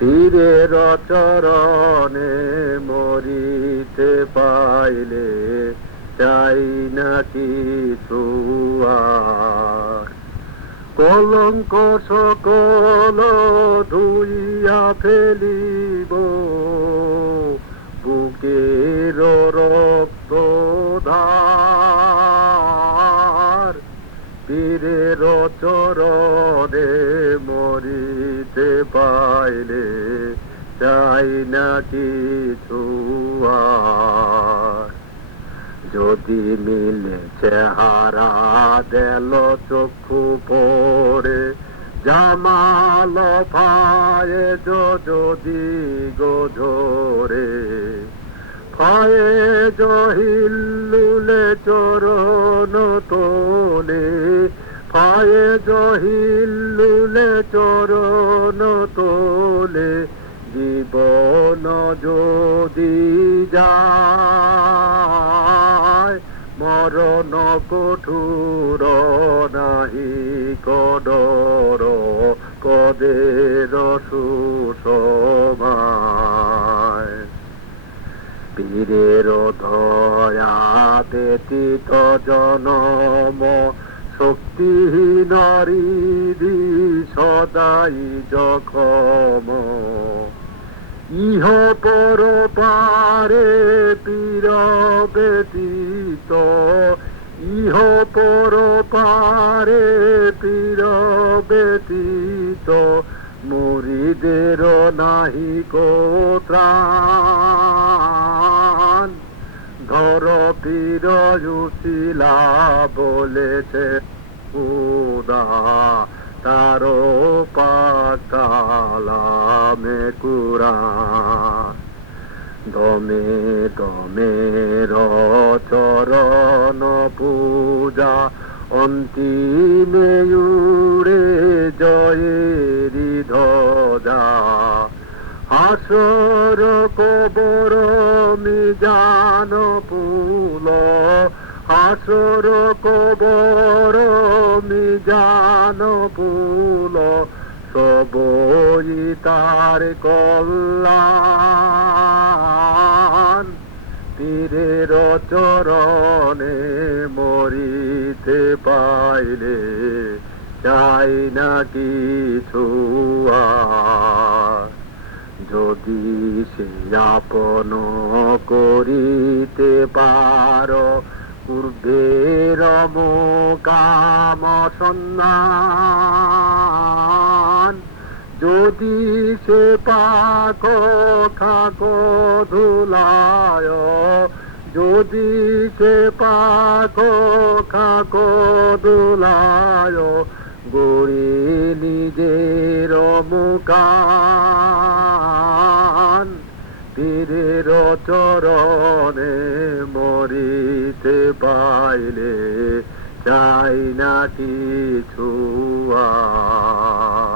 পীরের চরণে মরিতে পাইলে চাই না কিছু আর। কলঙ্ক সকল ধুইয়া ফেলিব, বুকের রক্ত ধার। পীরের চরণে মরিতে পাইলে চাই না কিছু আর। যদি মিলে চেহারা দেল চক্ষু পড়ে, জামাল ফায়ে যদি গোধরে। ফায়ে জহিল্লুলে চরণ তোলে, ফায়ে জহিল্লুলে চরণ তোলে। জীবন যদি যায় মরণ কঠোর নাহি কদর, কদের সুসময়। পীরের দয়া ব্যতীত জনম শক্তিহীন হৃদি সদাই জখম। ইহ পর পারে পীর ব্যতীত, ইহ পর পারে পীর ব্যতীত। মুরিদের নাহি কো ত্রাণ, ধর পীর উসিলা বলেছে খুদা। তারো পাকালামে কুরআন। দমে দমে চরণ পূজা, অন্তিমে উড়ে জয়েরি ধ্বজা। হাসর কবর মিজান পুল, হাসর কবর মিজান পুল। সবই তার কল্যাণ। পীরের চরণে মরিতে পাইলে চাই না কিছু আর। যদি সে আপন করিতে পারো পূর্বের মোকাম সন্ধান। যদি সে পাক খাক ধুলায়, যদি সে পাক খাক ধুলায়। গড়ি নিজের মুকান। পীরের চরণে মরিতে পাইলে চাই না কিছু আর।